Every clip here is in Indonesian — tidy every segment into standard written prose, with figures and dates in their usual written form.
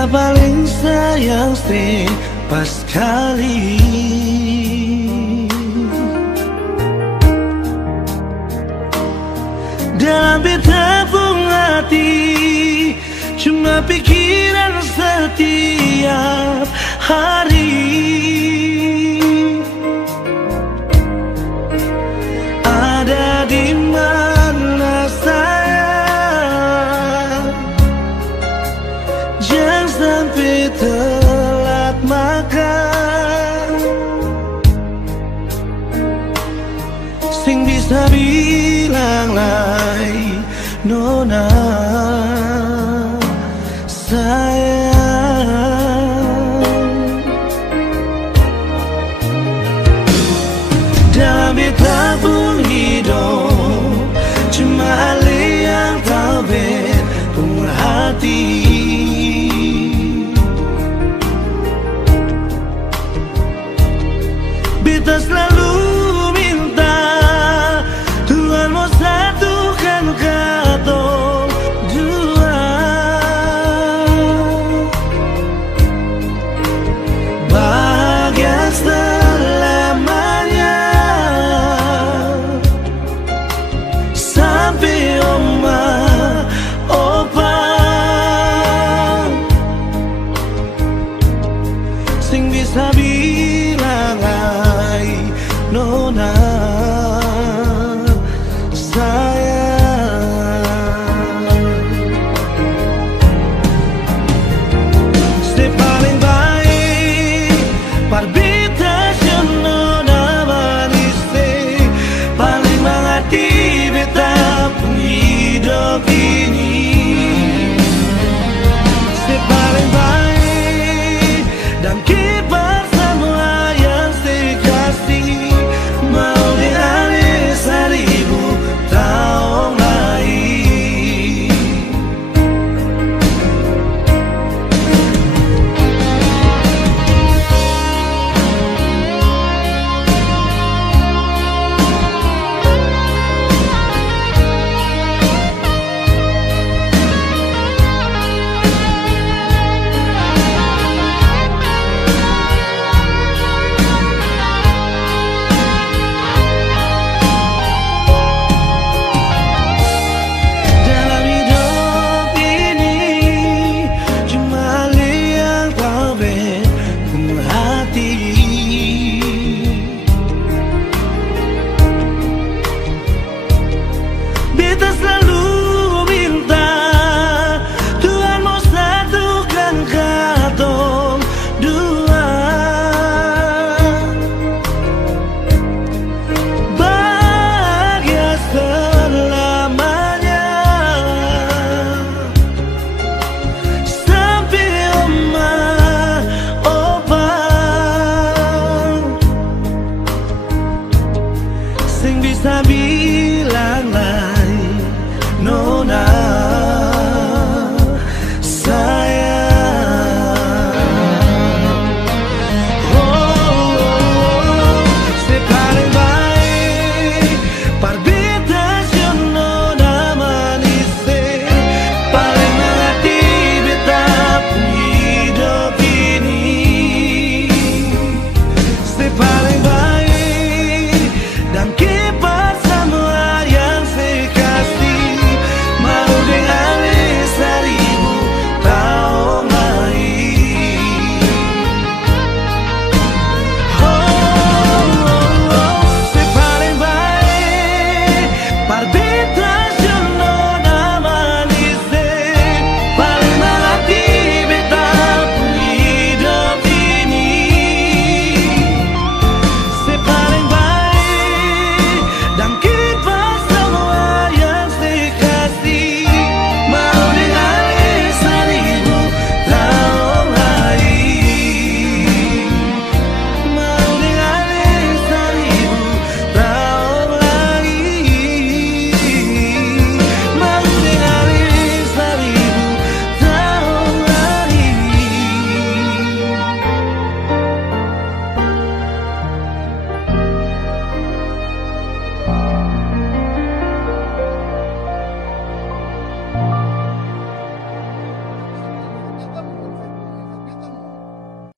Beta paling sayang Sri pas kali. Dalam beta pung hati cuma pikiran setiap hari. Ada di mana sayang, jangan sampai telat makan. Sing bisa bilang lai nona sayang. Dalam beta pun hidup cuma Ali yang tahu bet pun hati. Beta selalu minta Tuhan mau satukan katong dua. Bahagia selamanya sampai oma opa sing bisa bilang ai nona sayang. Si paling baik parbita nona manis, paling mengerti beta pun hidup ini. Si paling baik dan kibar semua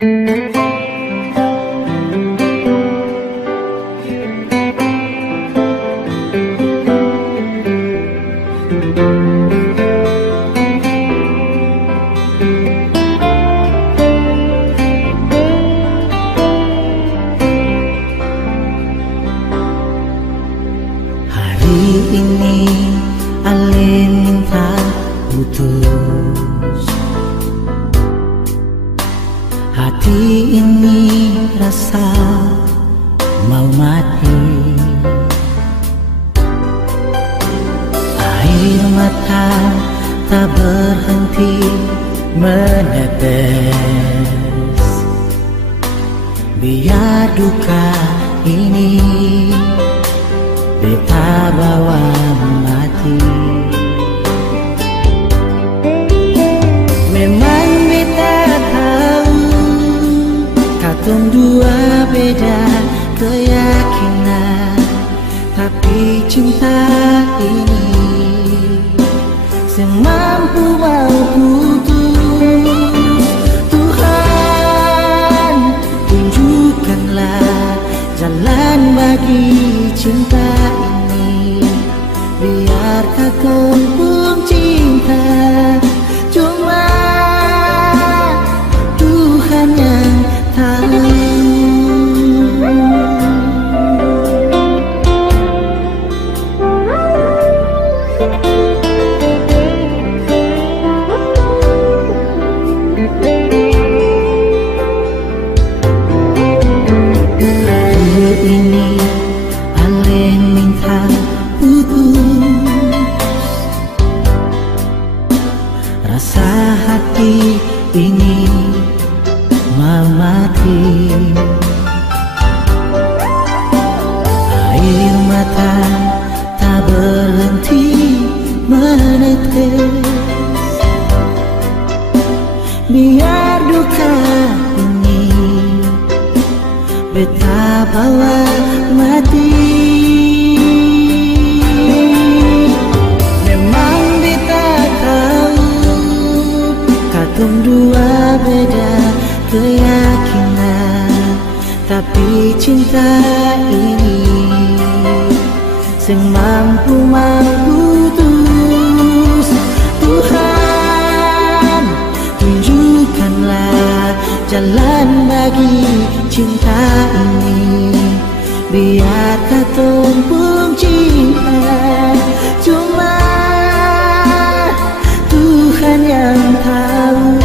Ini Alin tak putus, hati ini rasa mau mati. Air mata tak berhenti menetes, biar duka ini beta bawa mati. Memang beta tahu katong dua beda keyakinan, tapi cinta ini semampu mau putus. Tuhan tunjukkanlah jalan bagi cinta ini, biar katong pun cinta. Cuma Tuhan yang tahu. Ini Alin minta putus, rasa hati ini mau mati. Air mata tak berhenti menetes, biar duka ini beta bawa mati. Memang beta tahu katong dua beda keyakinan, tapi cinta ini sing mampu putus. Tuhan tunjukkanlah jalan bagi cinta ini, biar katong pun cinta. Cuma Tuhan yang tahu.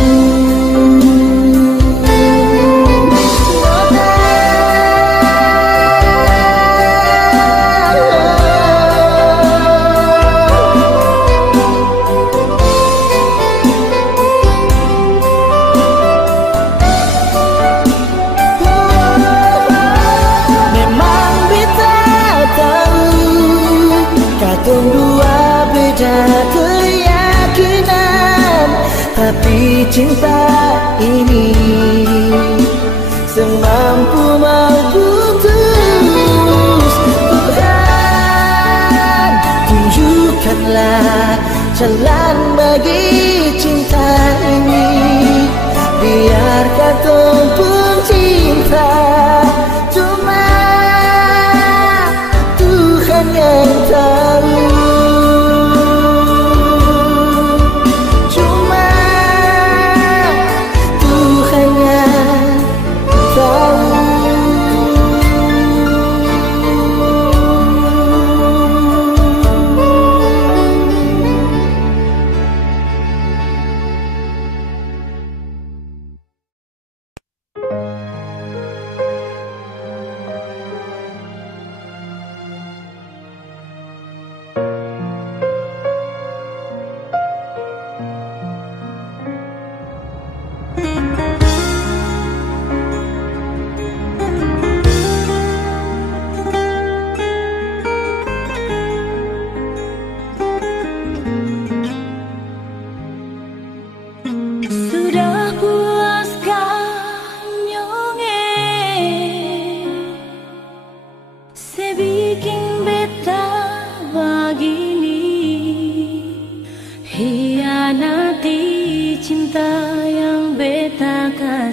Katong dua beda keyakinan, tapi cinta ini semampu mau putus. Tuhan tunjukkanlah jalan bagi cinta ini, biar katong pun cinta. Cuma Tuhan yang tahu. Cuma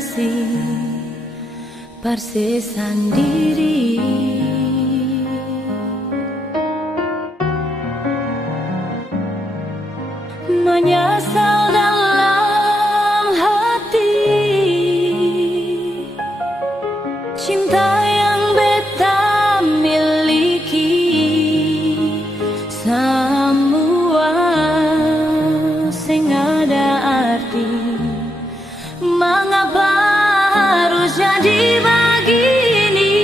kasih persesan diri. Menyesal dalam hati, cinta yang beta miliki, semua sing ada arti. Mengapa harus jadi begini?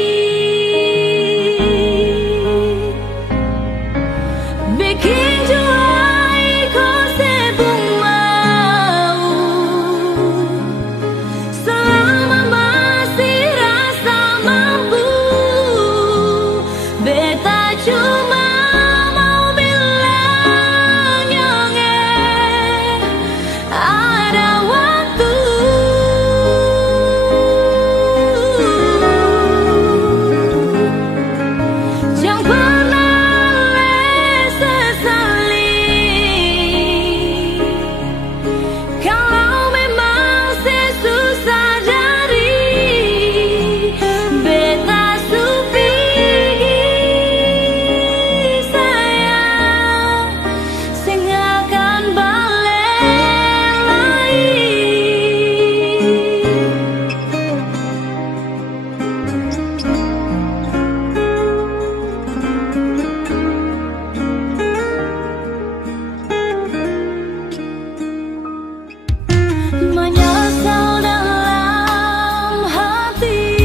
Bikin juai kau sebung mau, selama masih rasa mampu. Beta cuma mau bilang nyonge, ada waktu. Jangan pernah sesali kalau memang sesusah dari beta supigi sayang, sing akan balik lagi. Menyesal dalam hati,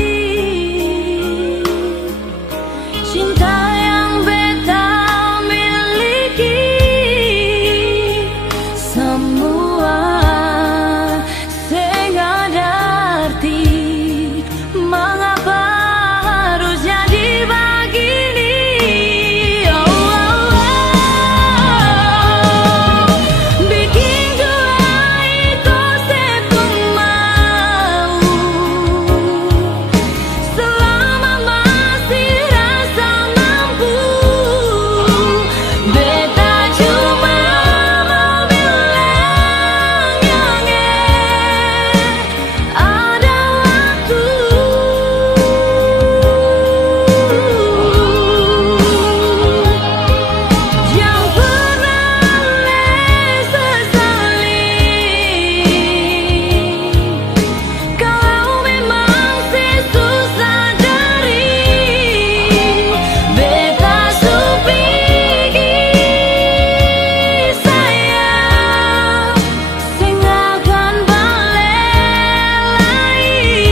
cinta yang beta miliki, semua sing ada arti. Mengapa harus jadi begini? Oh, oh, oh. Bikin juai kau sebung mau, selama masih rasa mampu. Beta cuma mau bilang nyonge, ada waktu. Jangan pernah sesali kalau memang sesusah dari beta supigi sayang, sing akan balik lagi.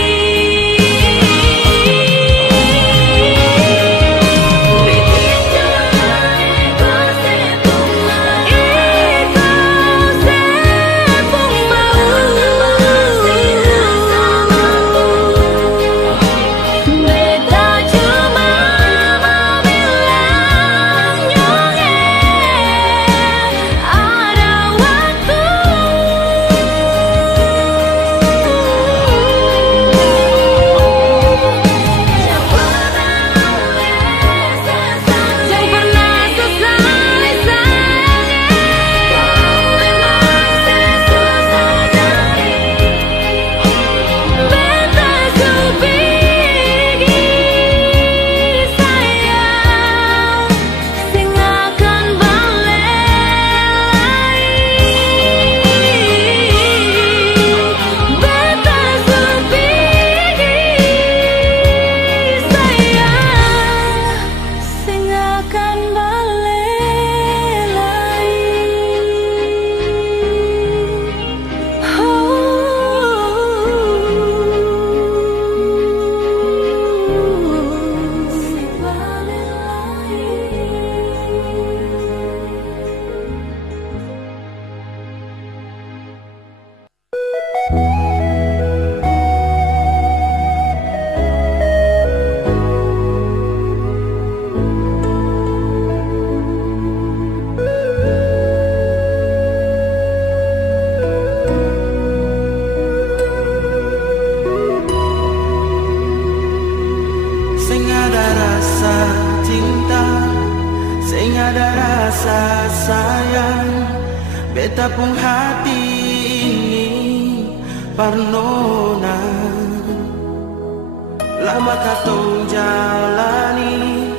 Bikin juai kau sebung mau, beta cuma mau bilang nyonge, ada waktu. Jangan pernah sesali sayang, kalau memang sesusah dari beta supigi sayang, sing akan balik lagi. Beta supigi sayang, sing akan balik lagi. Sing balik lagi. Sing ada rasa cinta, sing ada rasa sayang. Beta pun hati ini parnona. lama katong jalani,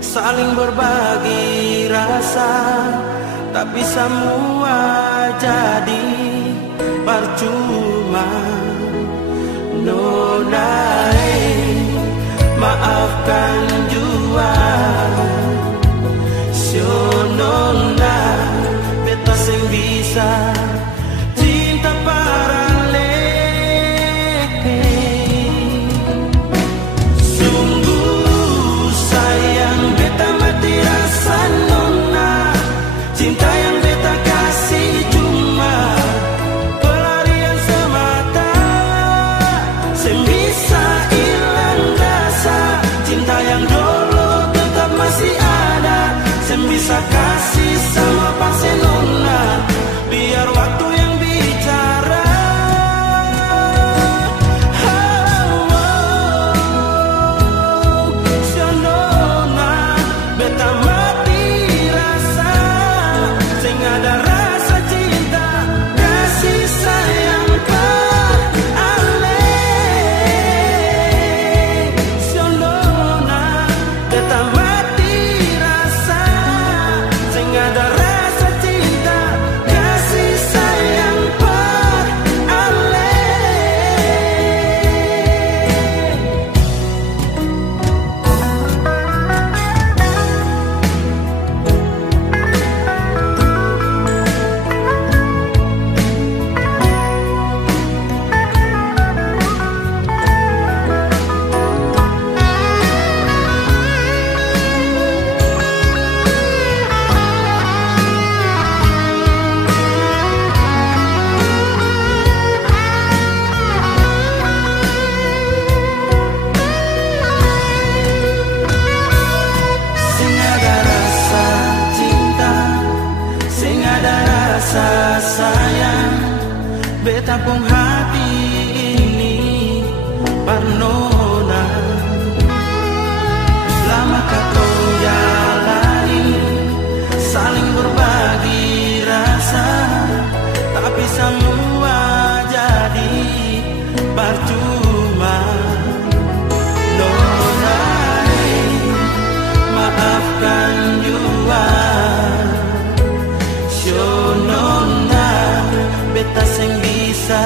saling berbagi rasa, tapi semua jadi percuma. Nonai, maafkan jua, sionona beta sing bisa cinta parale. Sungguh sayang beta mati rasa nona, cinta yang beta kasih cuma pelarian semata, sing bisa hilang rasa. Cinta yang dulu tetap masih ada, sing bisa kasih sama Barcelona. Biar waktu yang bicara. Sonona beta mati rasa, sing ada rasa cinta kasih sayang ale. Sonona beta mati rasa, sing ada rasa cinta kasih sayang ale. Sing ada rasa cinta, sing ada rasa sayang, beta pun hati ini Barnona. Lama katong jalani, saling berbagi rasa, tapi semua jadi percuma. Nonai, maafkan jua, sionona beta sing bisa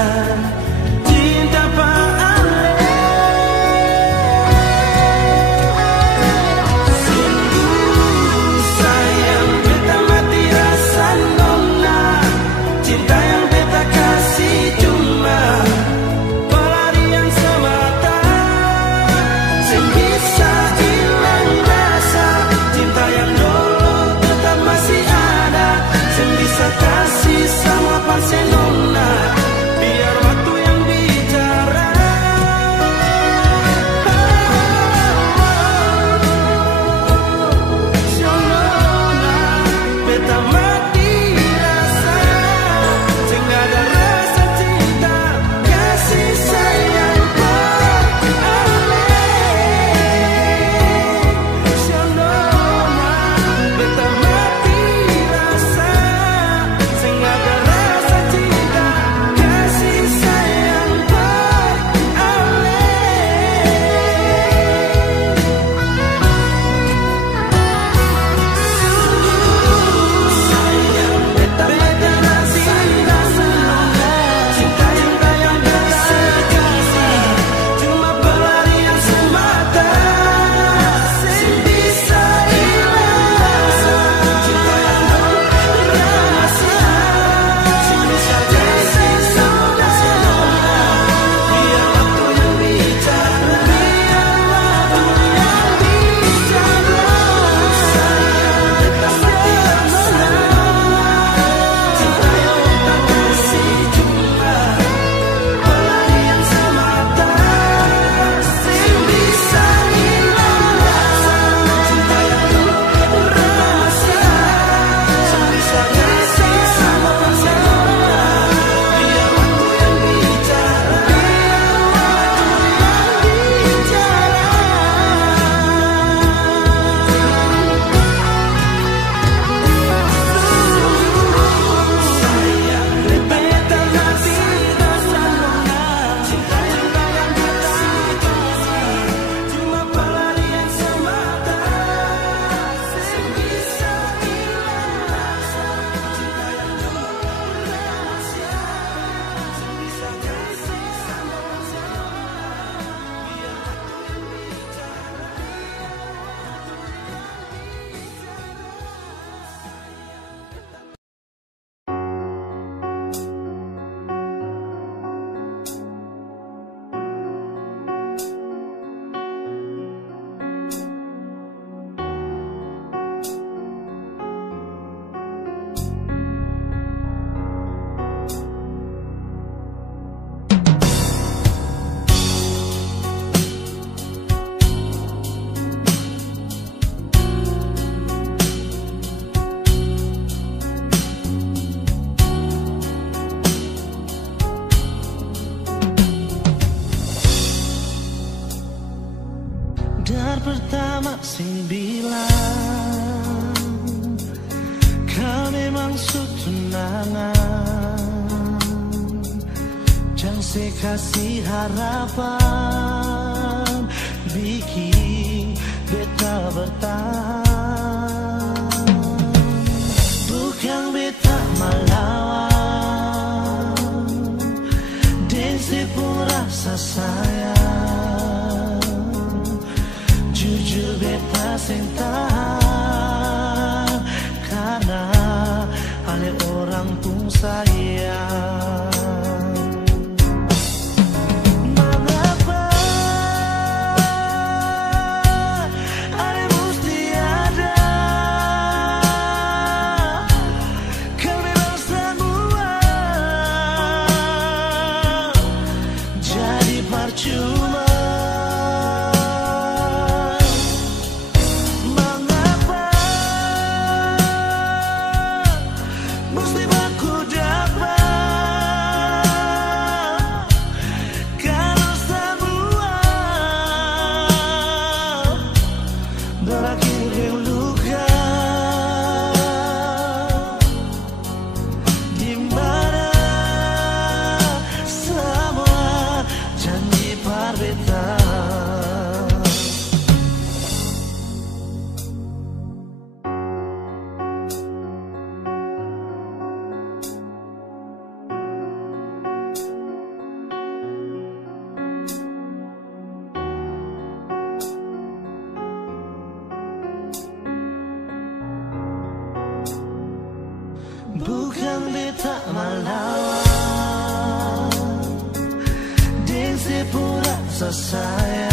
pertama sing bilang kau memang tunangan, jangan saya kasih harapan bikin beta bertahan. Bukan beta melawan dan sepun rasa sayang, jujur beta sing tahan karena oleh orang pun sayang. Mengapa ada mesti ada kau memang semua jadi percuma. Bukan beta melawan dan sepun rasa sayang,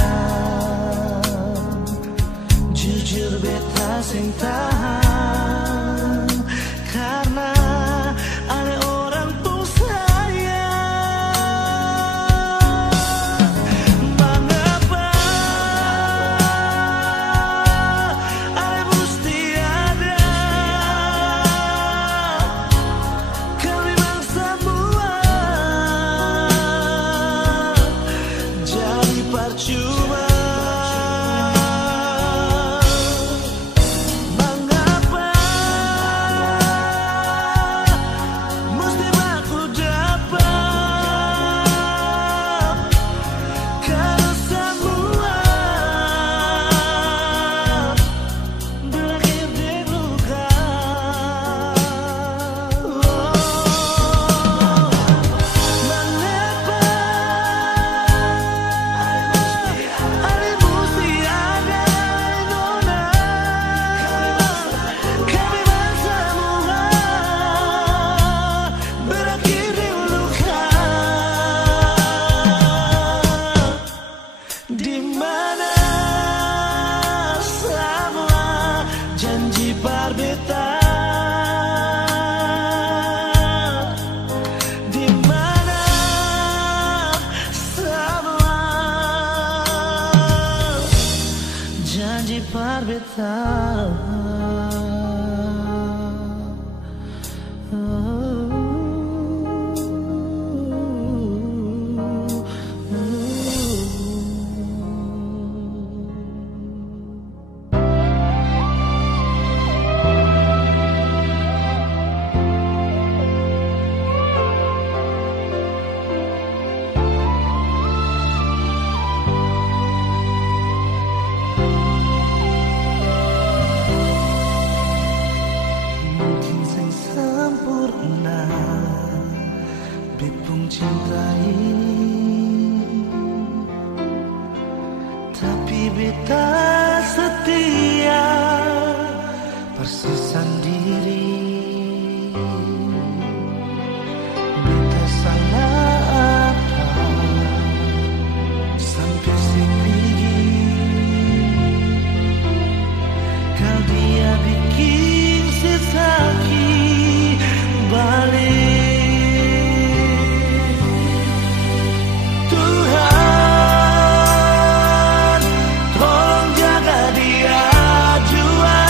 jujur beta sing tahan karena ada orang pun sayang. Mengapa ada mesti ada kau memang semua jadi percuma. Mengapa mesti aku dapat kalau semua berakhir di luka. Mengapa ada mesti ada nona kami semua berakhir di luka. Di mana semua janji berbeda, di mana semua janji berbeda. Mungkin sing sempurna bipung cinta ini, tapi beta setia persisan diri. Beta salah apa sampai sing kau dia bikin sesaki balik. Tuhan tolong jaga dia jua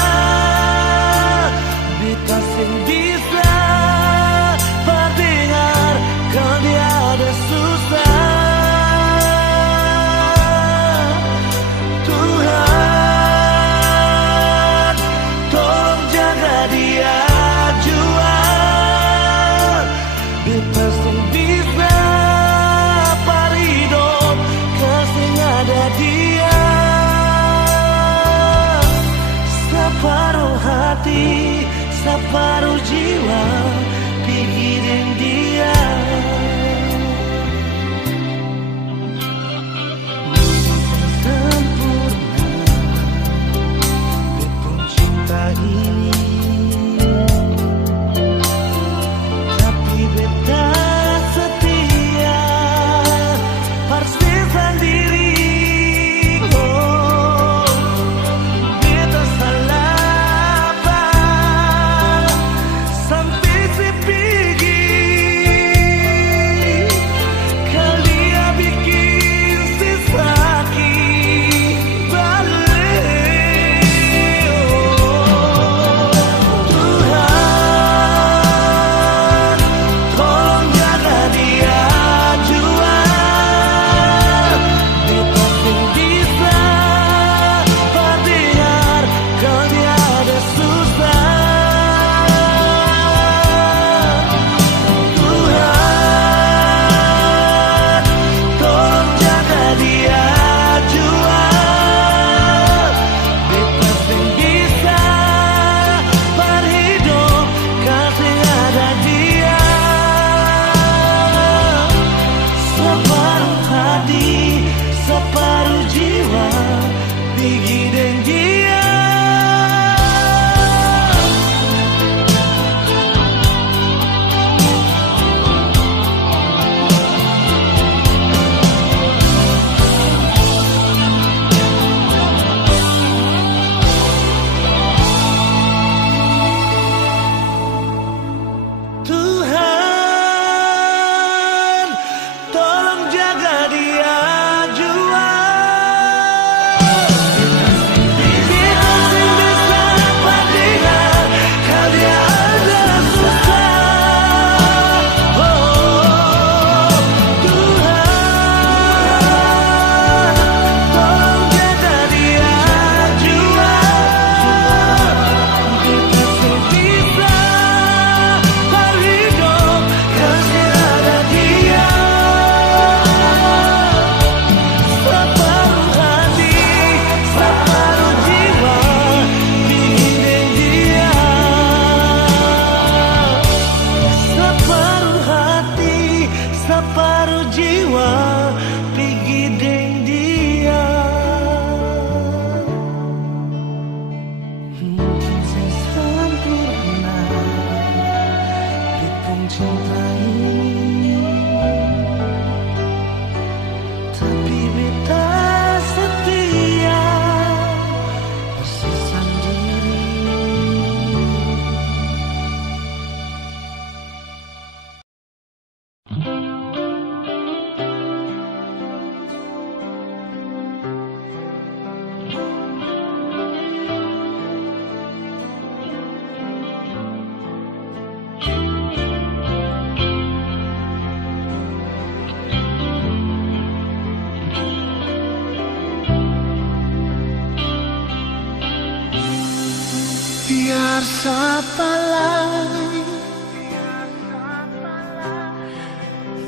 Biar siapa lagi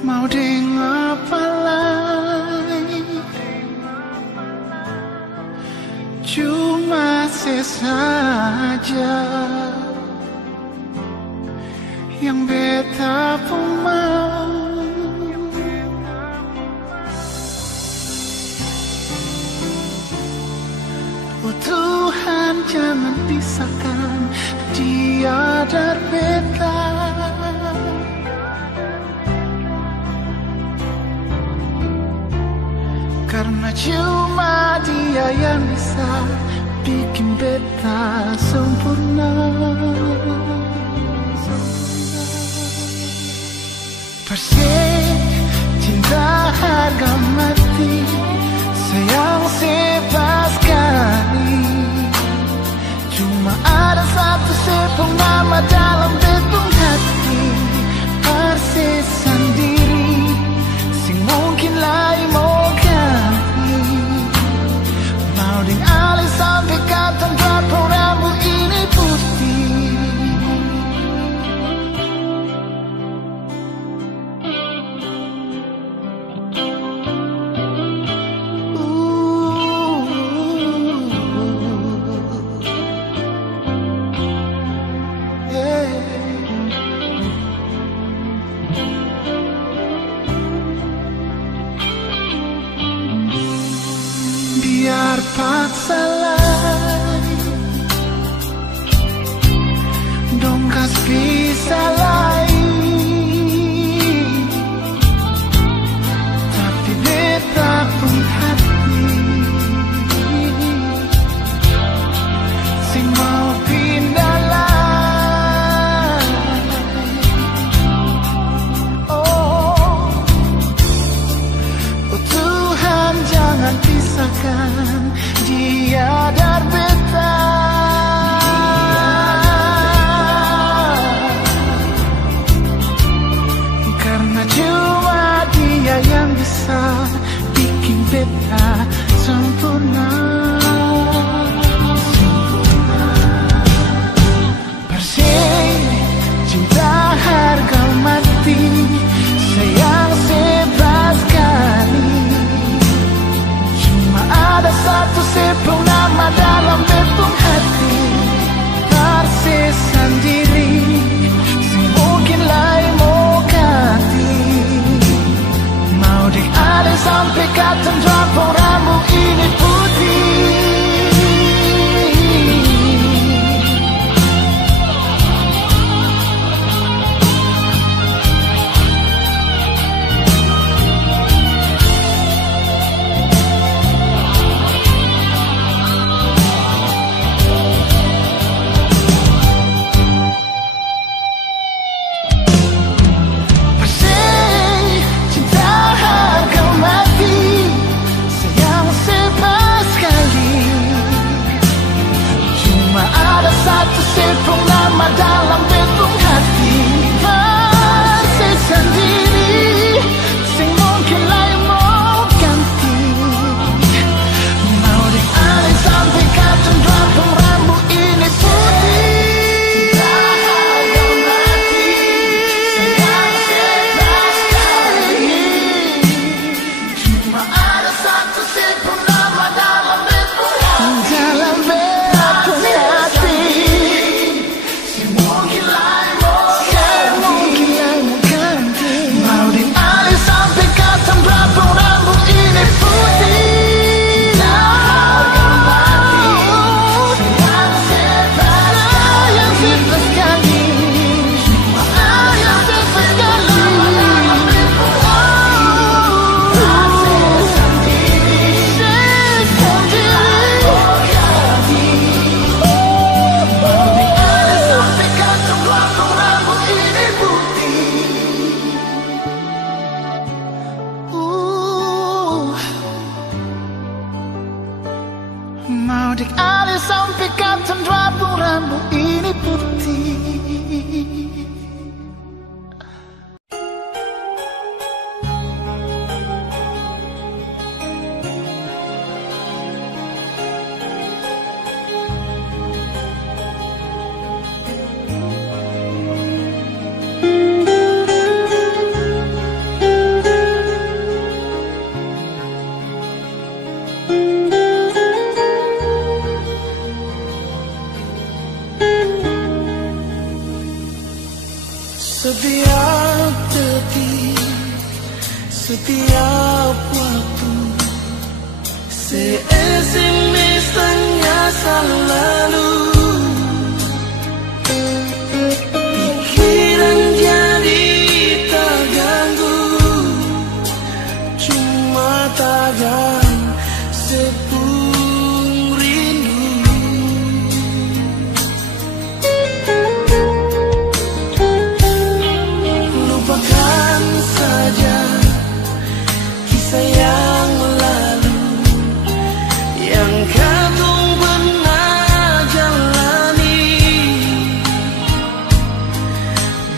mau dengar apa lagi, cuma sesaja yang beta pun mau. Oh Tuhan, jangan pisahkan dia dan beta, karena cuma dia yang bisa bikin beta sempurna. Persik cinta harga mati, sayang sebas sekali. Cuma ada satu sepung nama dalam betung hati, persis sendiri, sing mungkin lain mau ganti. Mau ding alih sampai kapan pun rambut ini putih. Biar paksa lagi dong kas bisa lain, tapi beta pun hati sing mau pindah lagi. Oh Tuhan, jangan pisahkan dia dan beta, karena cuma dia yang bisa bikin beta sempurna. Bersih cinta harga mati, sayang sebas sekali. Ada satu sepung nama dalam betung hati, persis sendiri, sing mungkin lain mau ganti. Mau dialih sampai kapan drapung rambut ini putih. Satu sepung nama dalam betung hati, persis sendiri, sing mungkin lain mau ganti. Mau dialih sampai kapan drapung rambut ini putih. Harga mati, sayang sebas sekali. Cuma ada satu sepung nama dalam betung hati, dalam betung hati. Mau dialih sampai kapan drapung rambut ini putih. setiap waktu. Se-SMS tanya selalu, pikiran jadi terganggu, cuma takkan sepung rindu. Lupakan saja kisah yang lalu yang kadung pernah jalani.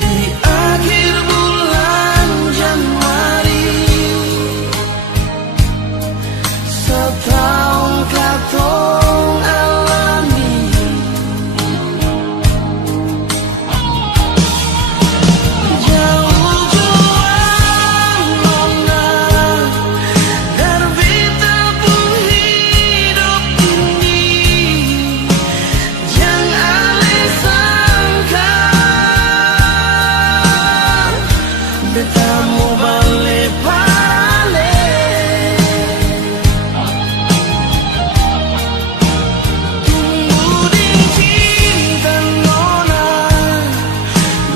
Di akhir bulan Januari, setahun katong alami. Jauh juang nona, terbita pun hidup ini. Jangan alih sangka, beta mau balik-balik. Tunggu di cinta nona,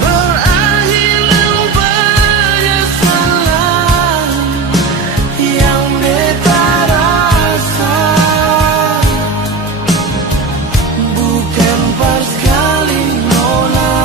berakhir dengan penyesalan yang beta rasa. Bukan pas sekali nona.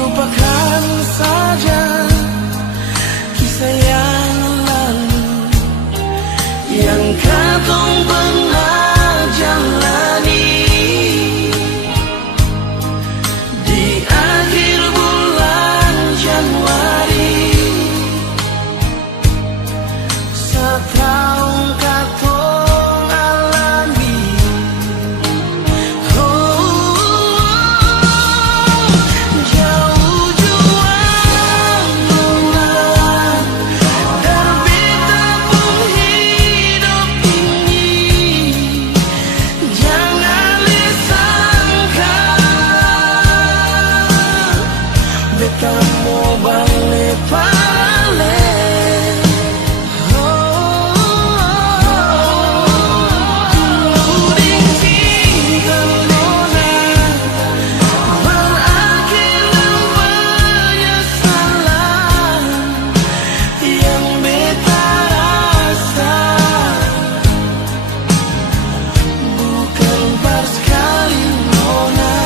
Lupakan saja kisah yang lalu yang katong pernah jalani. Di akhir bulan Januari, setahun katong alami. Jauh juang nona, terbita pun hidup ini. Jangan alih sangka, beta mau balik-balik. Tunggu di cinta nona, berakhir dengan penyesalan yang beta rasa. Bukan pas sekali nona.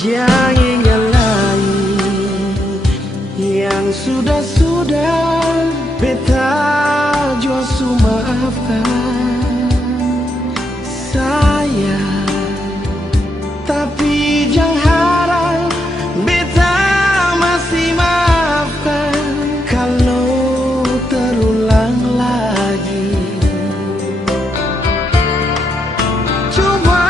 Jangan nyalahi yang sudah-sudah, beta jua su maafkan saya. Tapi jangan harap beta masih maafkan kalau terulang lagi. Coba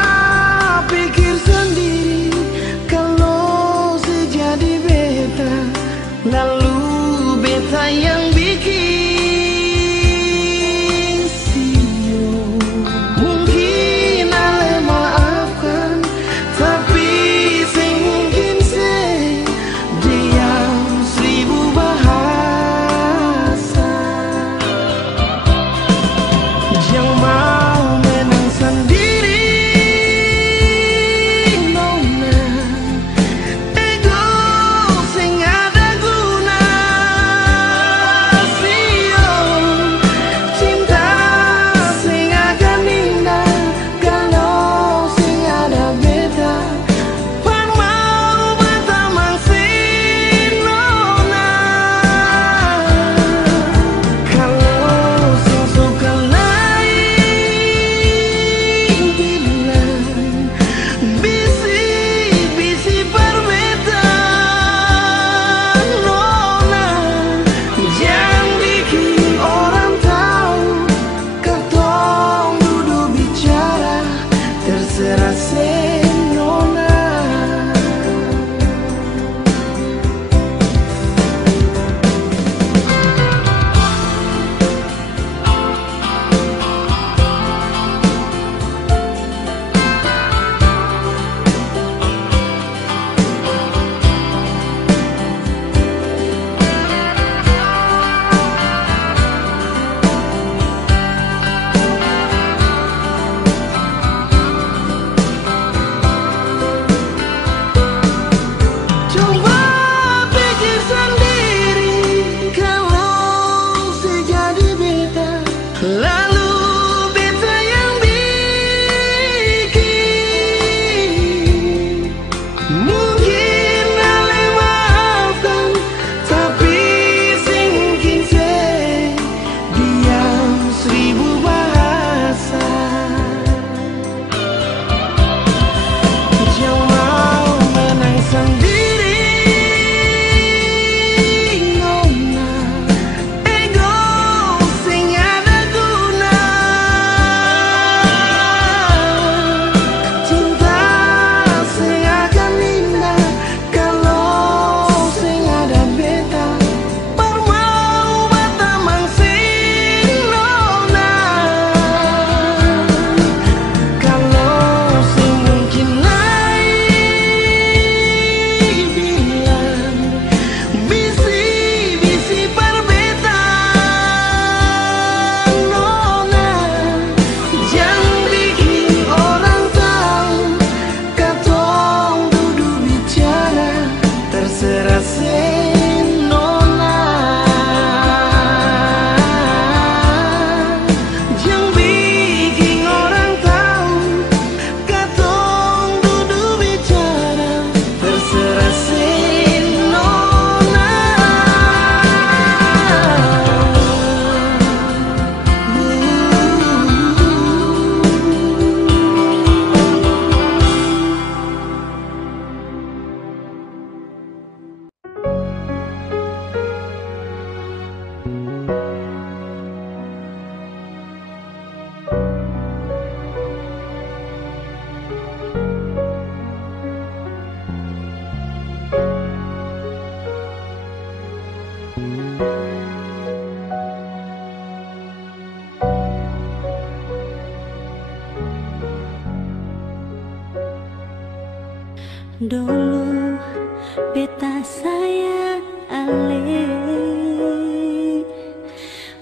beta sayang ale,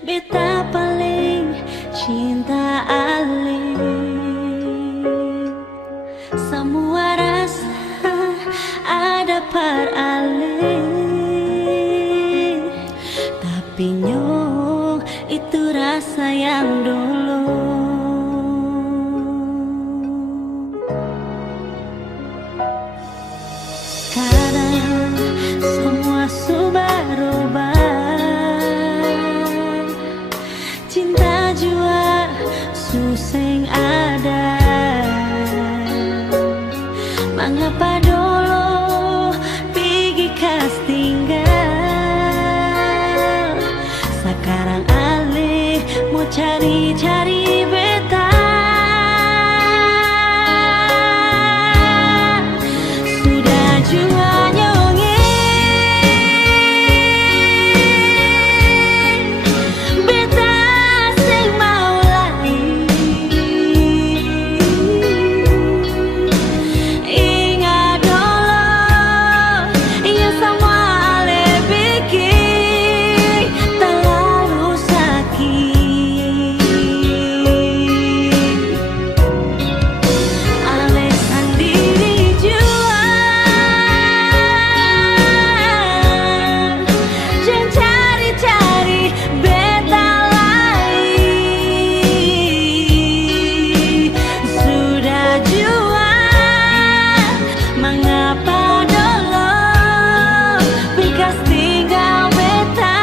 beta paling cinta ale. Semua rasa ada par ale, tapi nyo itu rasa yang dulu. Sekarang semua sudah berubah, cinta jua suseng ada. Mengapa dulu pergi kas tinggal, sekarang alih mau cari-cari beta. Sudah jua nyongeng, beta sing mau lagi. Ingat dulu, ya semua ale bikin terlalu sakit. Ale sendiri jua, jangan cari-cari beta lain. Sudah jua, mengapa dulu bekas tinggal beta.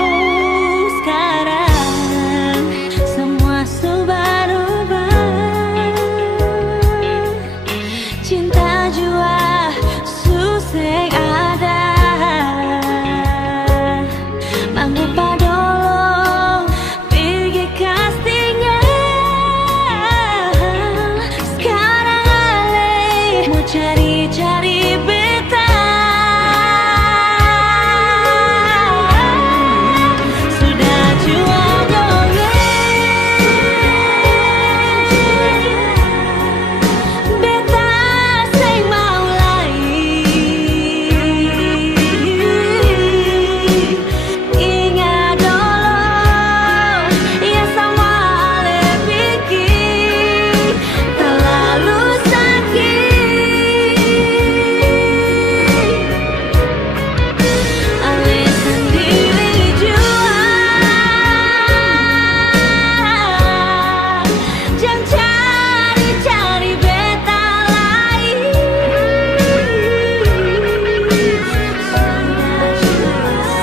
Oh, sekarang semua sudah berubah, cinta jua susah ada. Mengapa dulu pergi kas tinggal, sekarang ale mau cari-cari beta. Sudah jua nyongeng, beta sing mau lain. Ingat dulu, ya semua ale bikin terlalu sakit. Ale sendiri jua, jangan cari-cari beta lain.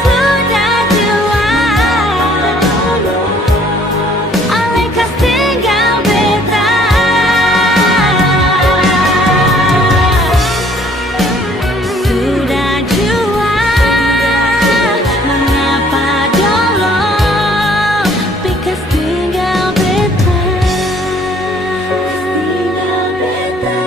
Sudah jua, ale kas tinggal beta. Sudah jua, mengapa dulu bekas tinggal beta. Tinggal beta.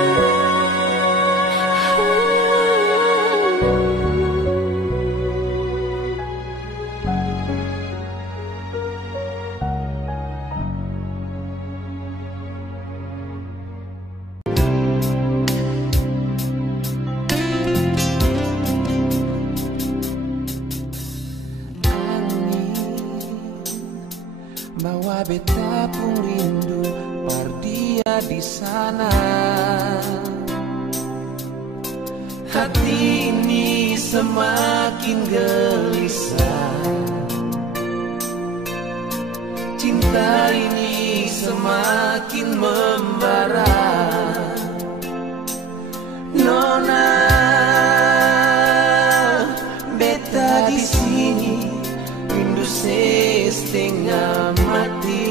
Bawa beta pun rindu par dia di sana. Hati ini semakin gelisah, cinta ini semakin membara. Nona, beta di sini rindu setengah mati.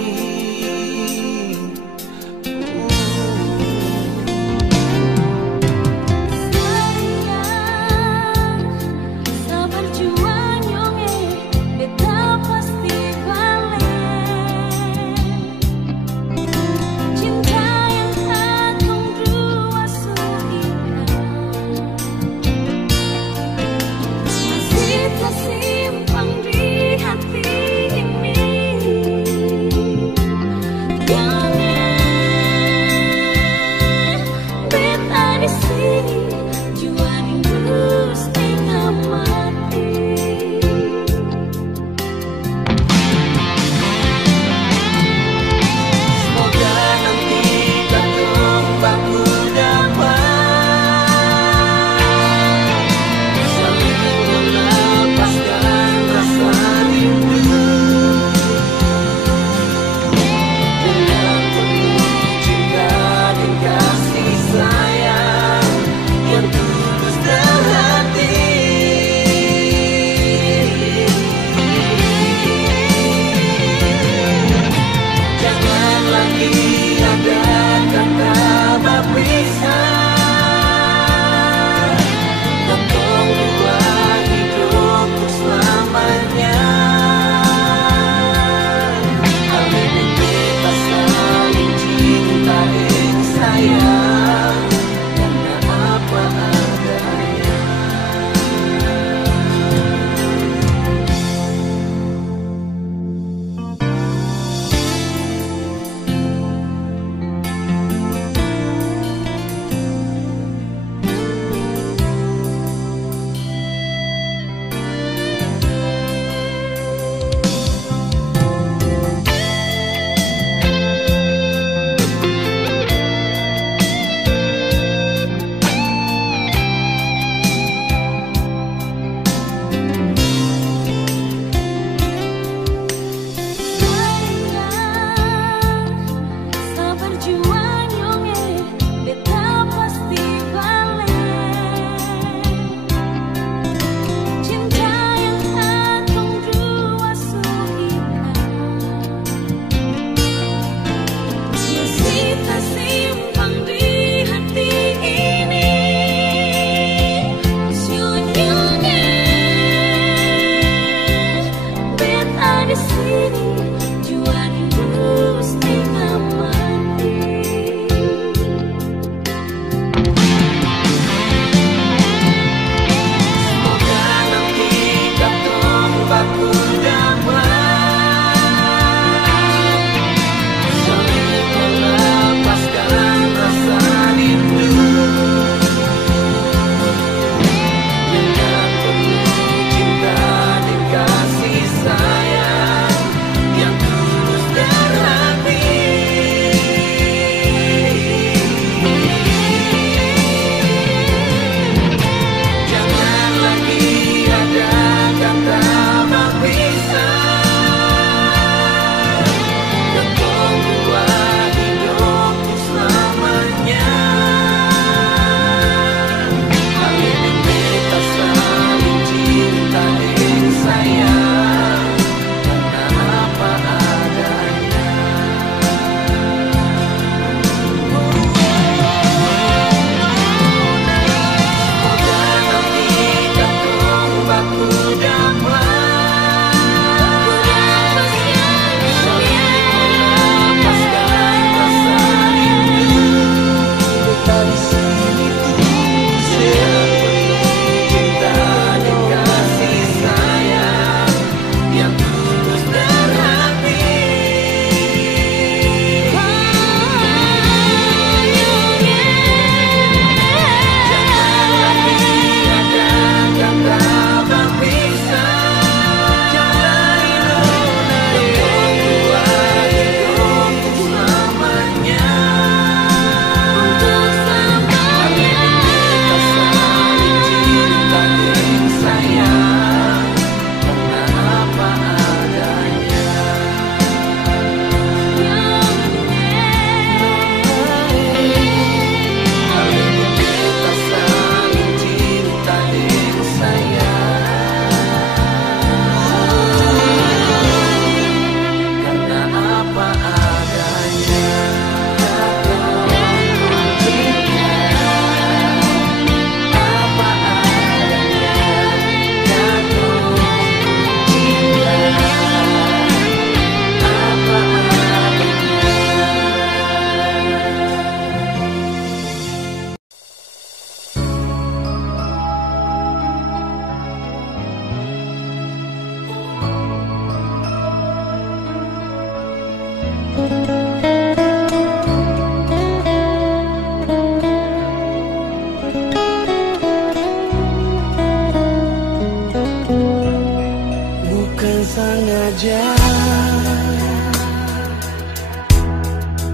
saja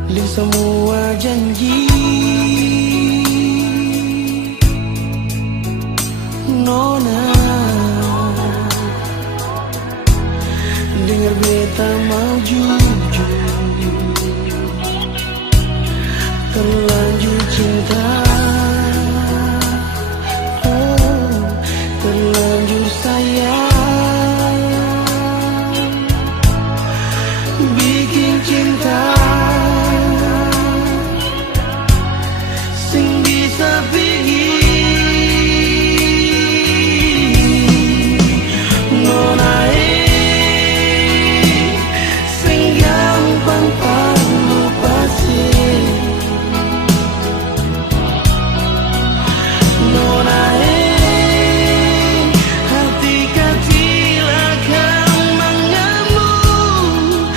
di semua janji. Nona, dengar beta mau jujur, terlanjur cinta, oh, terlanjur sayang, bikin cinta sing bisa pergi. Nona, sing gampang perlu pasti. Nona, hati kecil akan mengamuk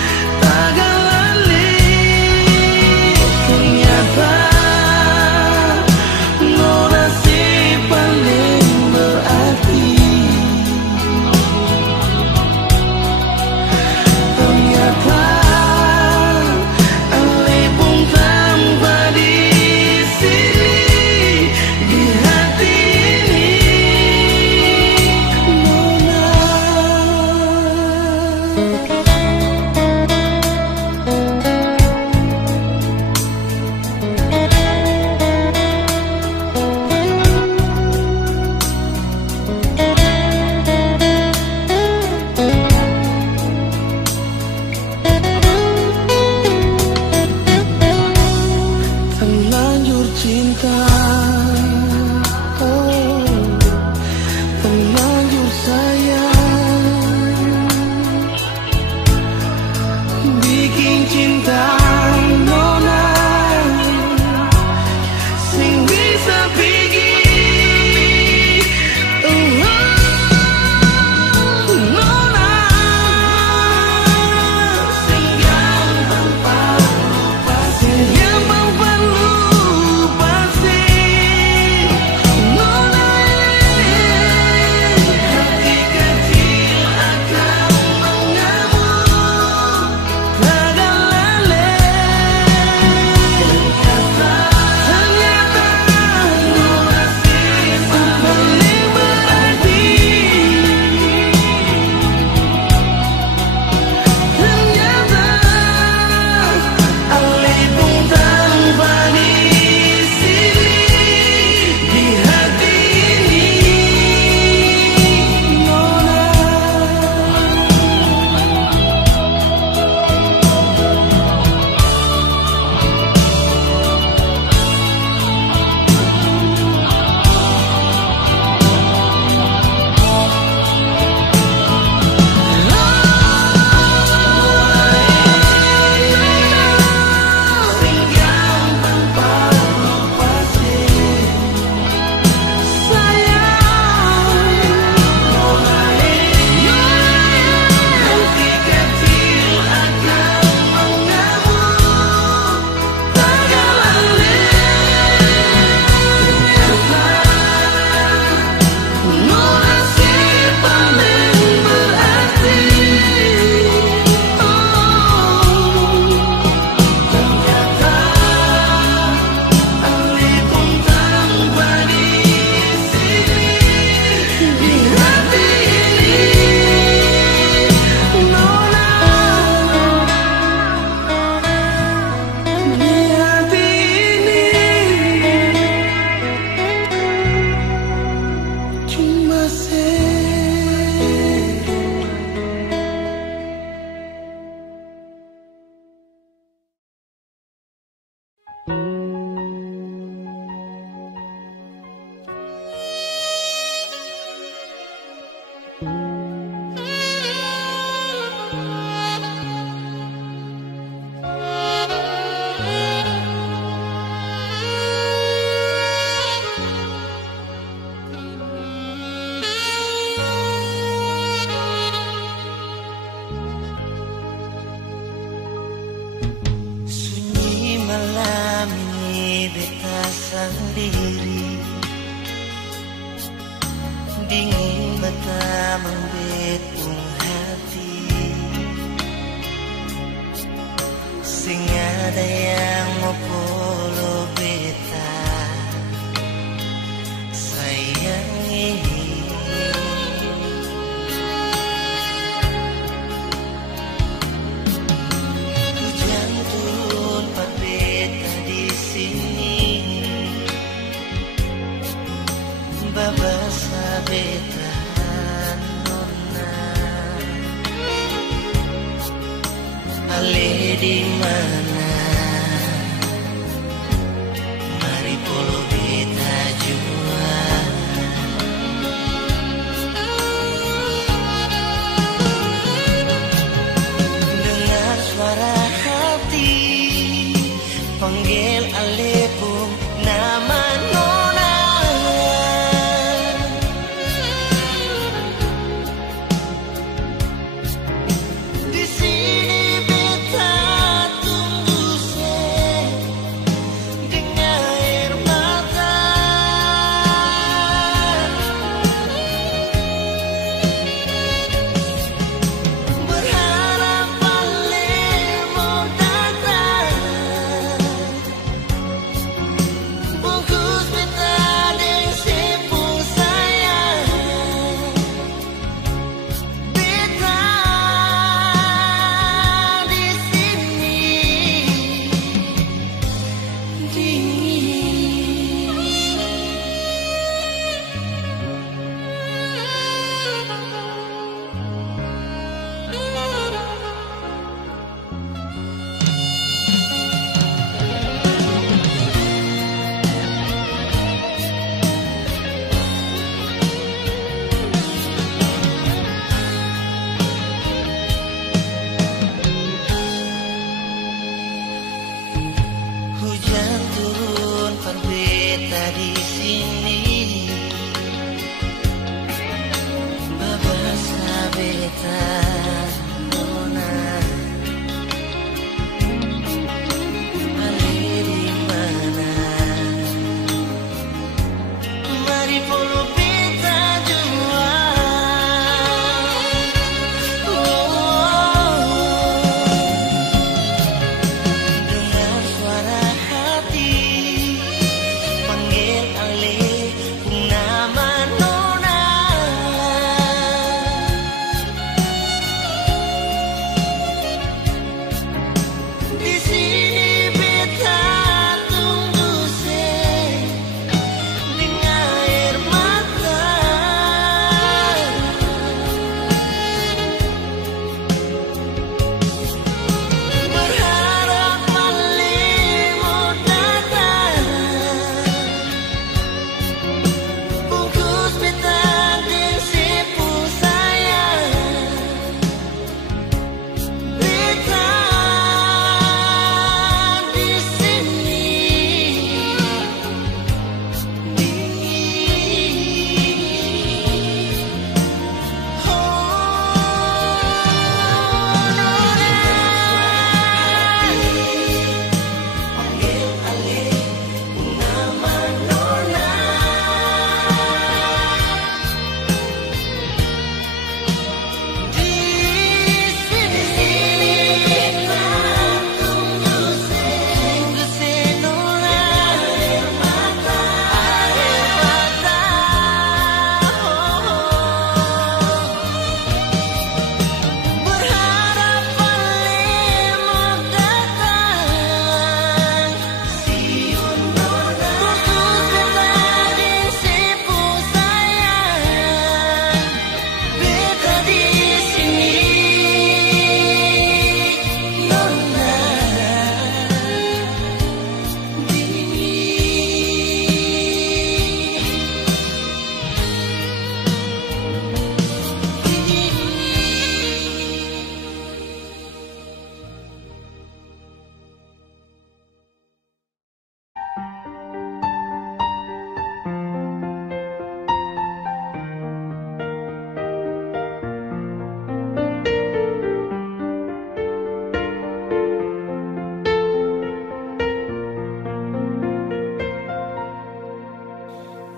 takkan lali. Ternyata Nona si paling berarti. Ternyata Ale pun tanpa di sini di hati ini. Nona, terlanjur cinta, oh, terlanjur sayang, bikin cinta. Nona, sing bisa pergi. Nona, sing gampang lupa, sing gampang lupa sih. Nona, hati kecil akan mengamuk takkan lali. Ternyata Nona si paling berarti. Ternyata Ale pun tanpa di sini di hati ini. Nona, sing gampang lupa sih sayang. Nona, hati kecil akan mengamuk takkan lali. Nona si paling berarti. Ternyata Ale pun tanpa di sini di hati ini. Nona, di hati ini cuma sunyi malam ini beta sendiri, dingin mata membetung hati. babasa betan nona ale di mana mari polo beta jua dengar suara hati panggil ale pun nama nona di sini beta tunggu dengan air mata berharap ale mau datang bungkus beta dengan sepung sayang beta di sini hujan turun perbeta di sini babasa beta nona ale di mana mari polo beta jua dengar suara hati panggil ale pun nama nona di sini beta tunggu dengan air mata berharap ale mau datang bungkus beta dengan sepung sayang beta di sini panggil ale nama nona di sini beta tunggu nona air mata berharap ale mau datang siun nona bungkus beta dengan sepung sayang beta di sini nona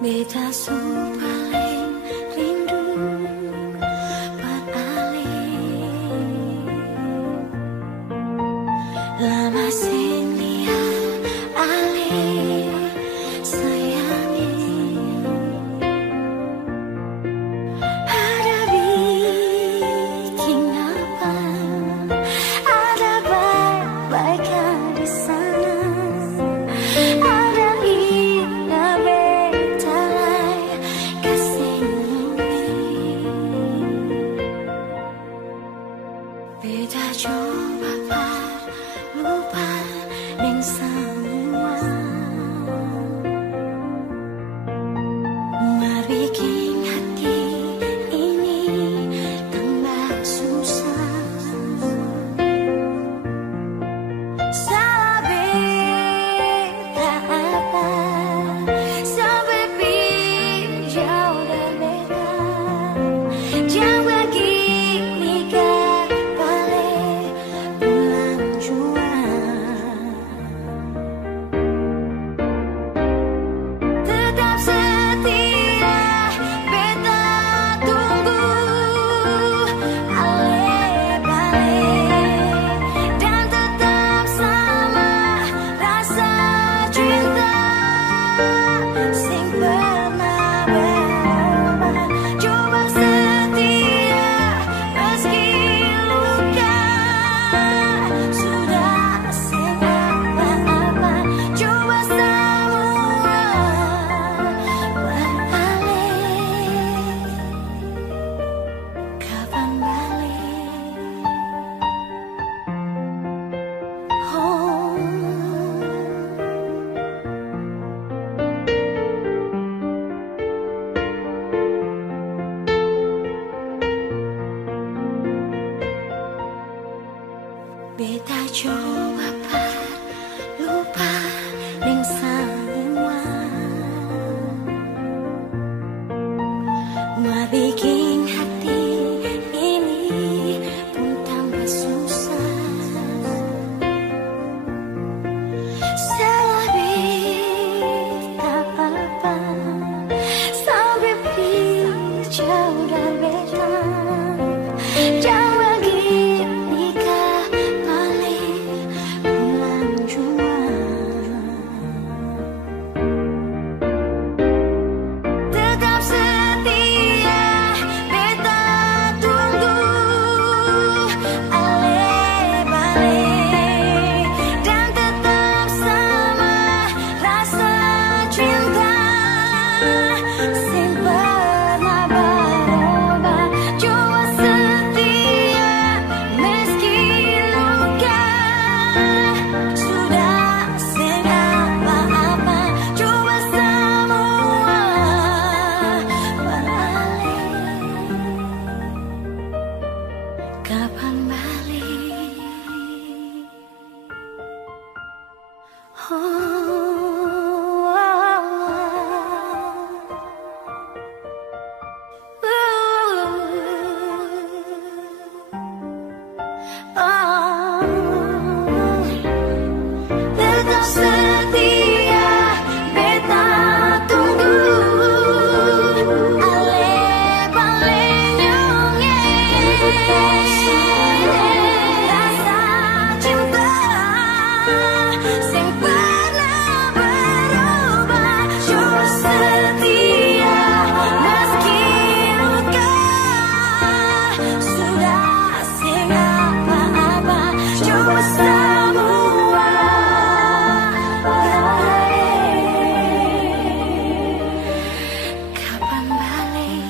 beta su paling rindu buat ale lama sen lihat ale sayangi ada bikin apa ada baik-baik di sana ada indah beta bikin hati ini pun tambah susah. Selebih tak apa, sampai jauh dan beta. Jangan begini kah paling pulang jua. Tetap setia beta tunggu, ale-bale, dan tetap sama rasa cinta. Sing pernah berubah, jua setia meski luka. Sudah sing apa-apa, coba semua beralih. Kapan balik? Tetap setia beta tunggu, ale-bale rasa cinta sing pernah berubah. Jua setia meski luka. Sudah sing apa-apa, coba semua beralih. Kapan balik?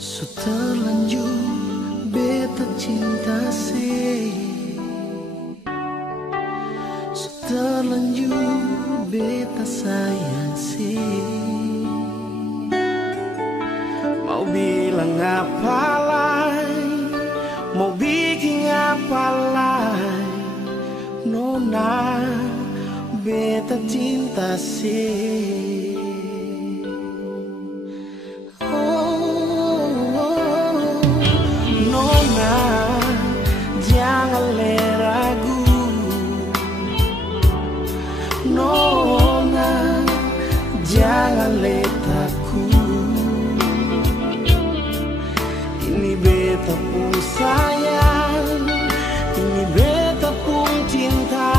So terlanjur beta cinta si, so terlanjur beta sayang si. Mau bilang apa lagi, mau bikin apa lagi, nona beta cinta si. Jangan ragu, nona, jangan takut. Ini beta pun sayang, ini beta pun cinta,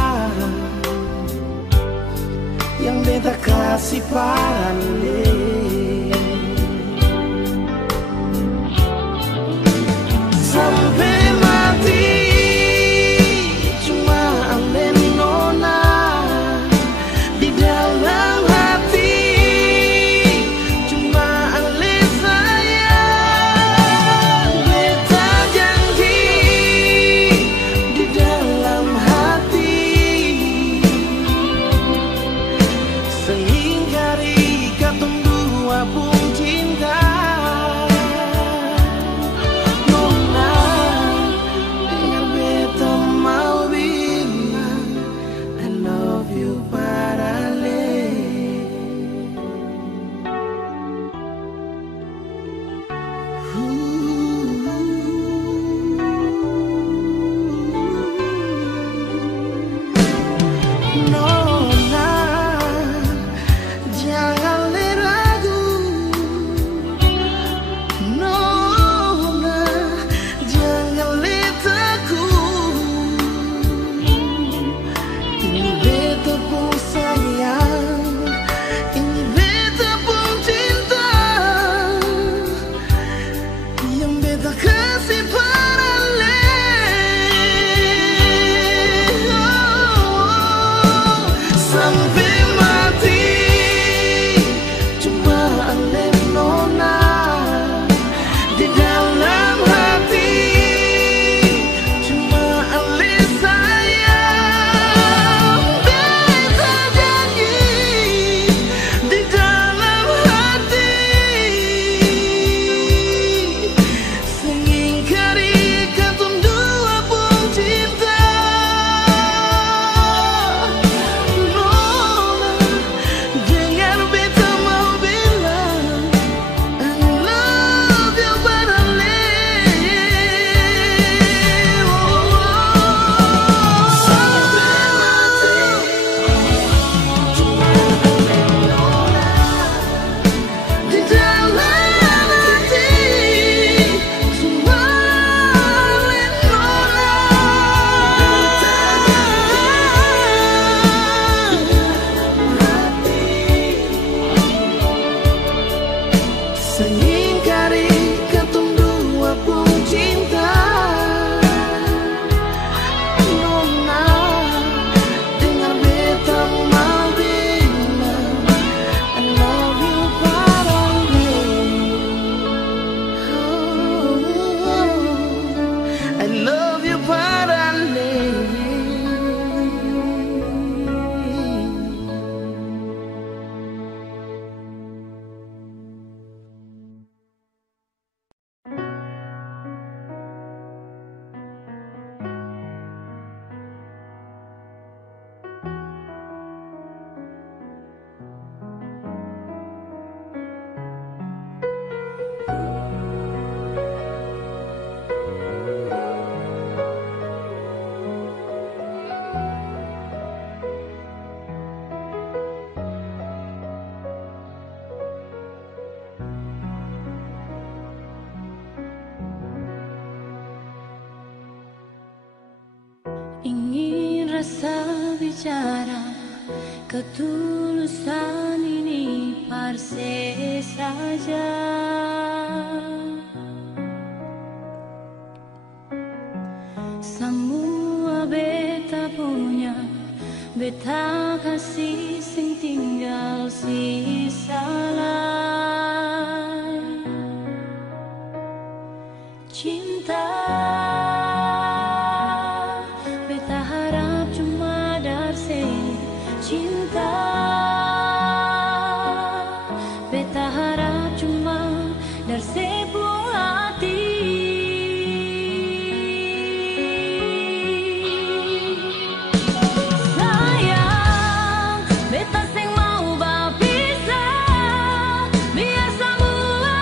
yang beta kasih parale. Sampai mati cuma ale nona di dalam hati, cuma ale sayang. Beta janji di dalam hati, sehingkari katong dua pun cinta. sampai mati. Cuma Ale nona di dalam hati, cuma Ale sayang. Beta janji di dalam hati, sengingkari katong dua pun cinta. Nona, dengar beta mau bilang I love you but Ale. Sampai mati, cuma Ale nona di dalam hati, cuma Ale nona. Sengingkari katong dua pun cinta. Nona, dengar beta mau bilang I love you but Ale. I love you but Ale. Ingin rasa bicara, ketulusan ini parse saja. Semua beta punya, beta kasih sing tinggal sisa lai. Cinta beta harap cuma darse. Cinta beta harap cuma darse buah hati. Sayang, beta sing mau berpisah, biar semua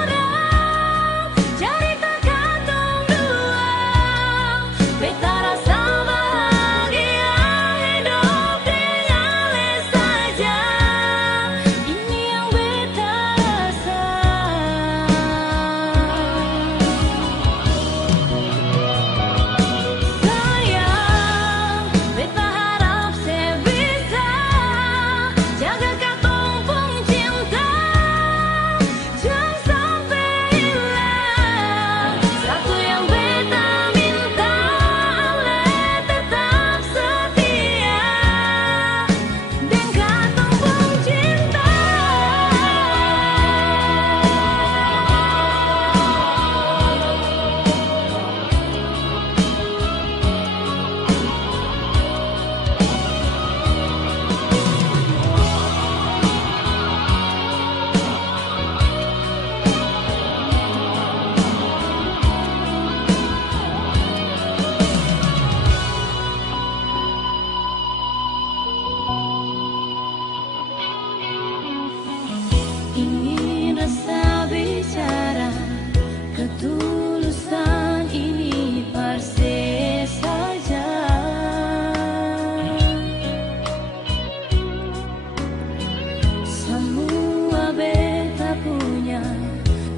orang cerita katong dua. Beta rasa bahagia hidup dengan Ale saja. Ini yang beta rasa. Sayang, beta harap sebisa jaga katong pun cinta, jangan sampai hilang. Satu yang beta minta, Ale tetap setia dan katong pun cinta. Ingin rasa bicara, ketulusan ini parse saja. Semua beta punya,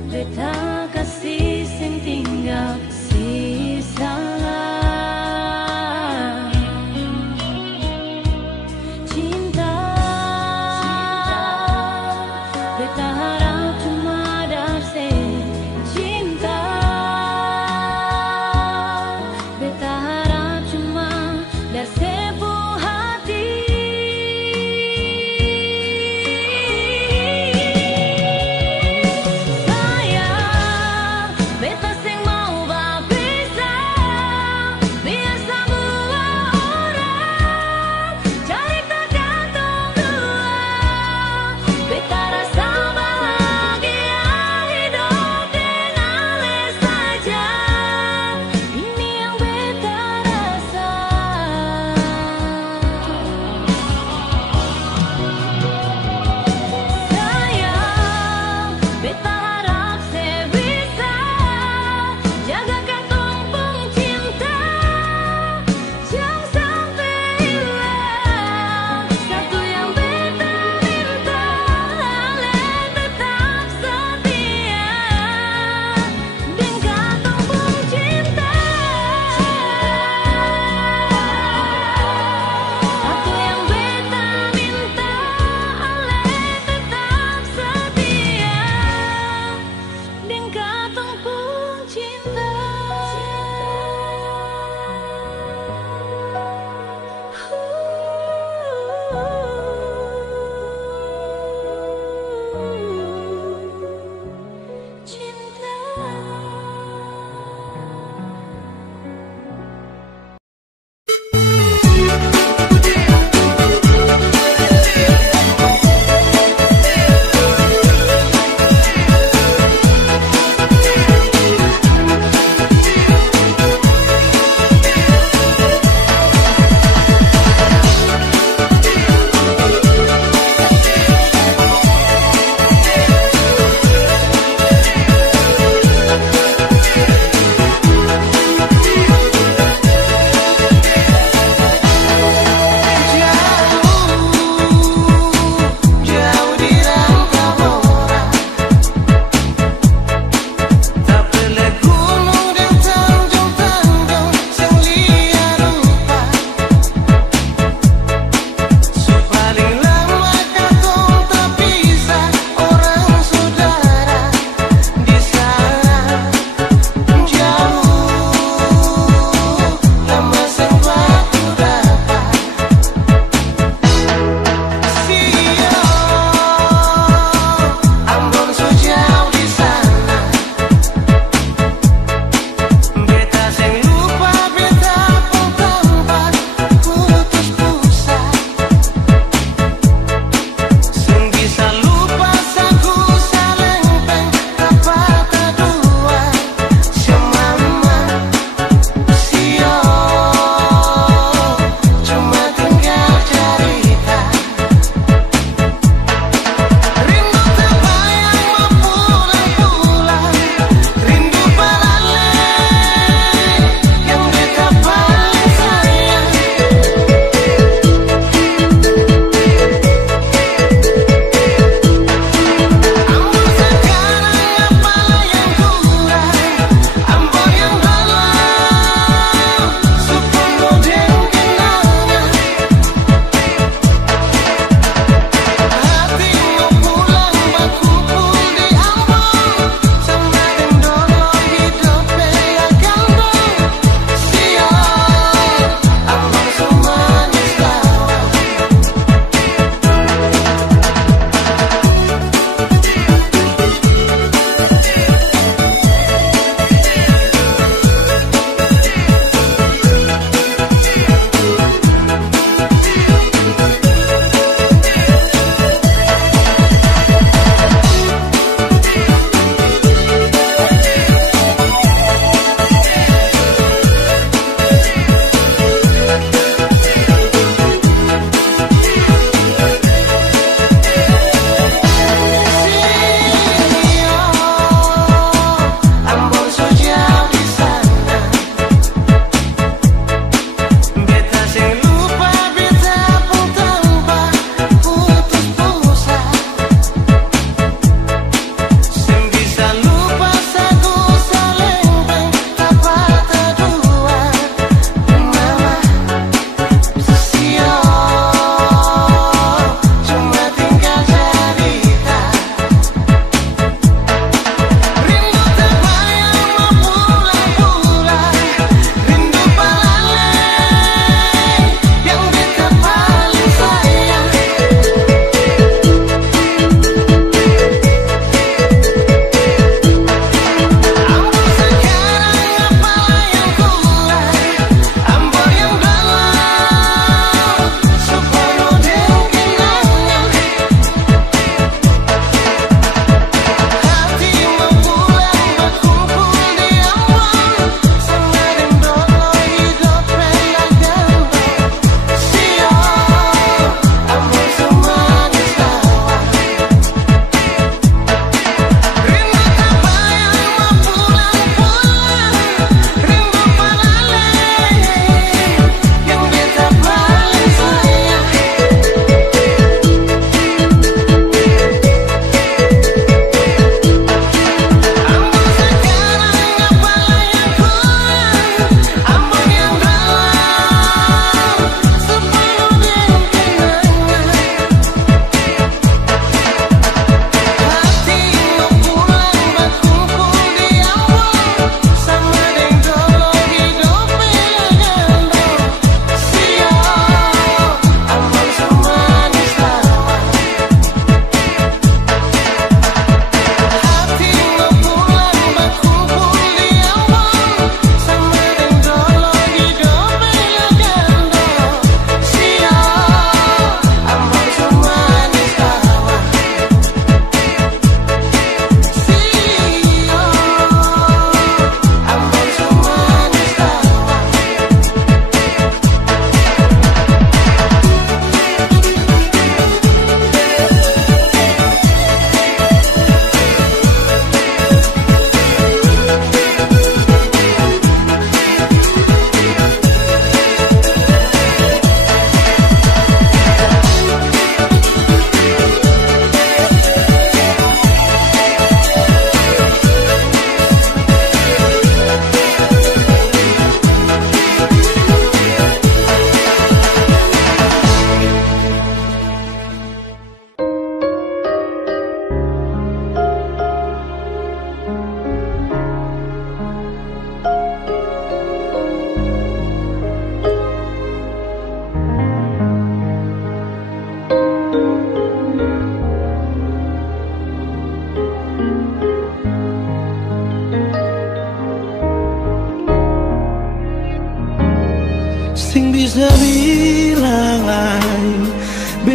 beta kasih sing tinggal sisa lai. Cinta beta harap cuma darse. Cinta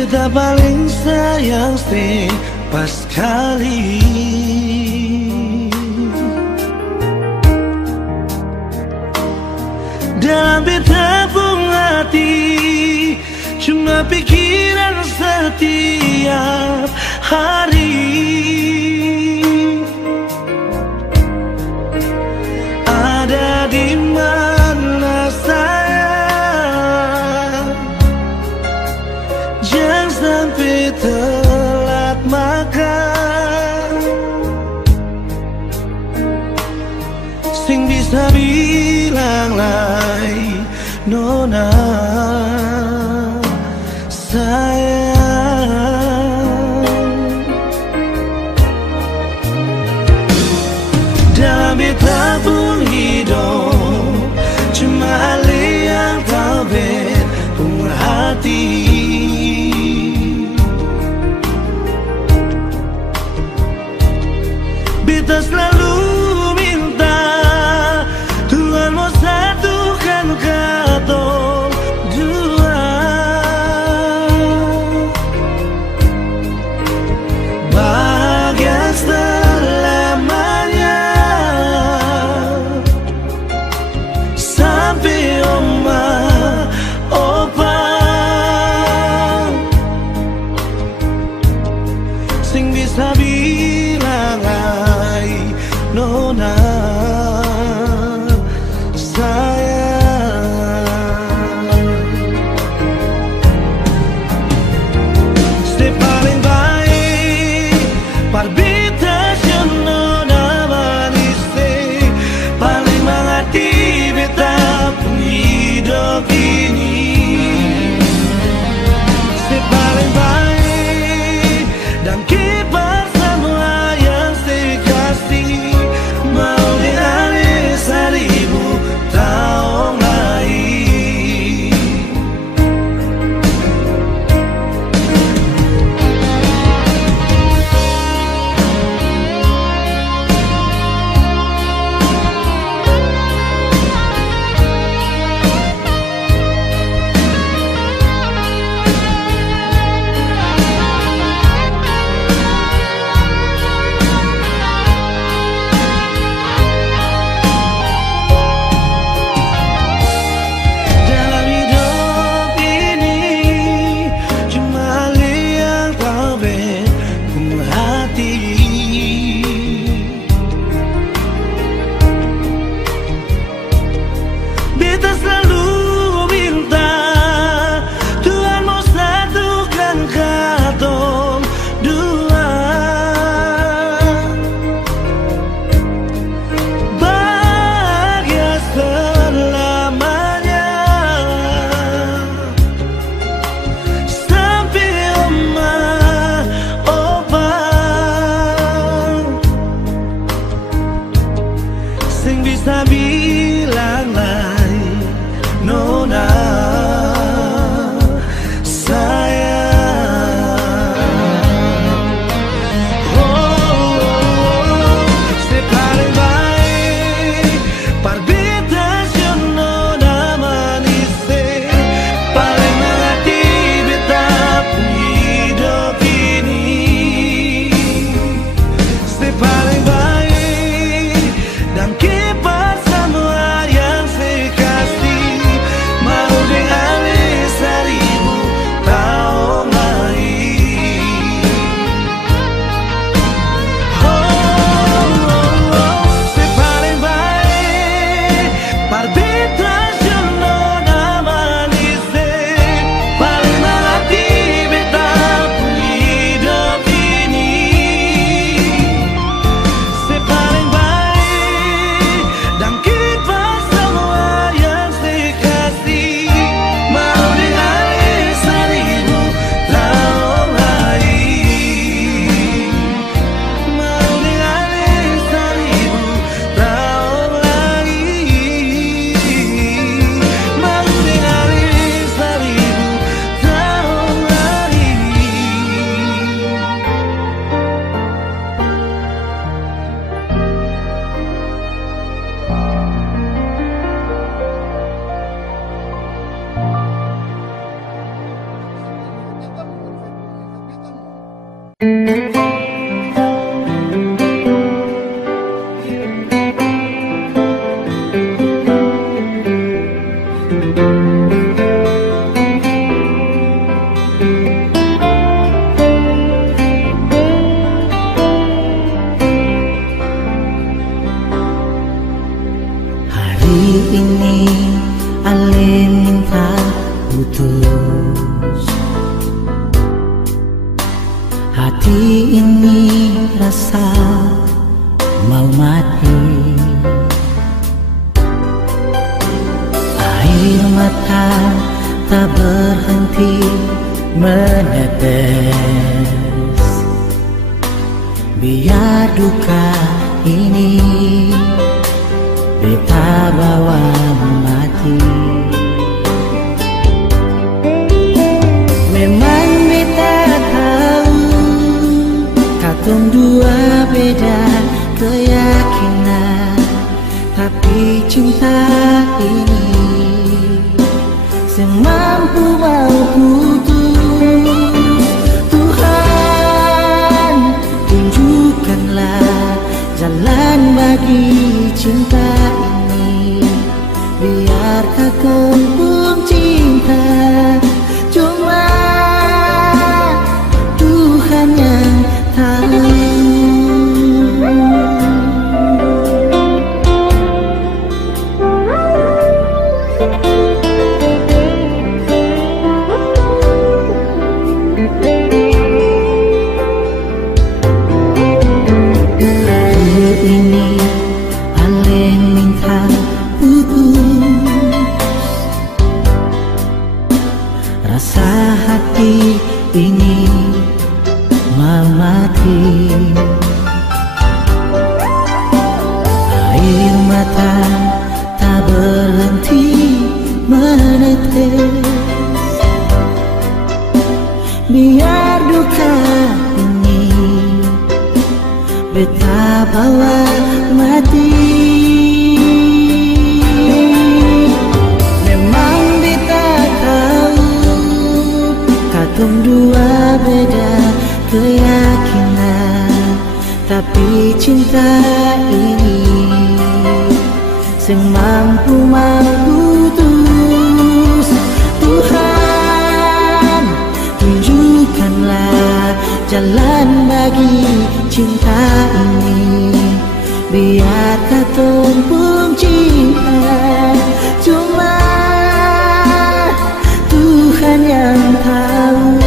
Beta paling sayang pas kali. Dalam beta pun hati cuma pikiran setiap hari. Ada di mana sayang, jangan sampai telat makan. Sing bisa bilang lai nona sayang. Dalam beta pun hidup cuma Ali yang tahu umur hati. Beta selalu minta Tuhan mau satukan katong dua, bahagia selamanya sampai oma opa. Sing bisa bilang ai nona dan kipas semua yang saya kasih. hati ini rasa mau mati. Air mata tak berhenti menetes. Biar duka ini beta bawa mati. Memang beta tahu katong dua beda keyakinan, tapi cinta ini semampu mau putus. Tuhan, tunjukkanlah jalan bagi cinta ini. Biar kakong pun cinta, cuma Tuhan yang tahu. Ini aleng minta putus, rasa hati ini mau mati. Air mata tak berhenti menetes. Biar duka ini beta bawa mati. Memang beta tahu katong dua beda keyakinan, tapi cinta ini sing mampu putus. Tuhan, tunjukkanlah jalan bagi cinta ini. Biar katong pun cinta, cuma Tuhan yang tahu.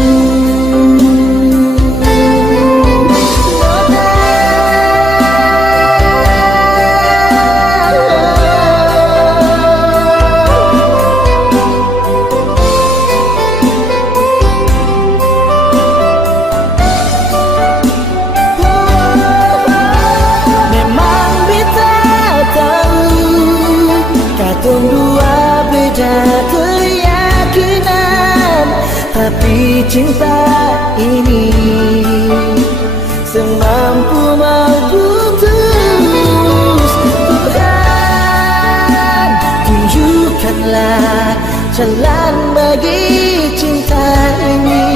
Katong dua beda keyakinan, tapi cinta ini semampu mau putus. Tuhan, tunjukkanlah jalan bagi cinta ini.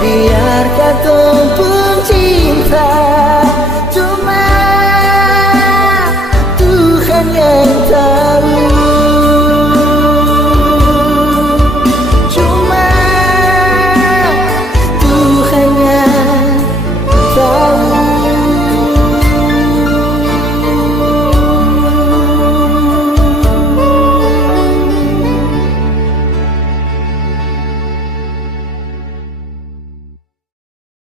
Biar katong pun cinta, cuma Tuhan yang tahu.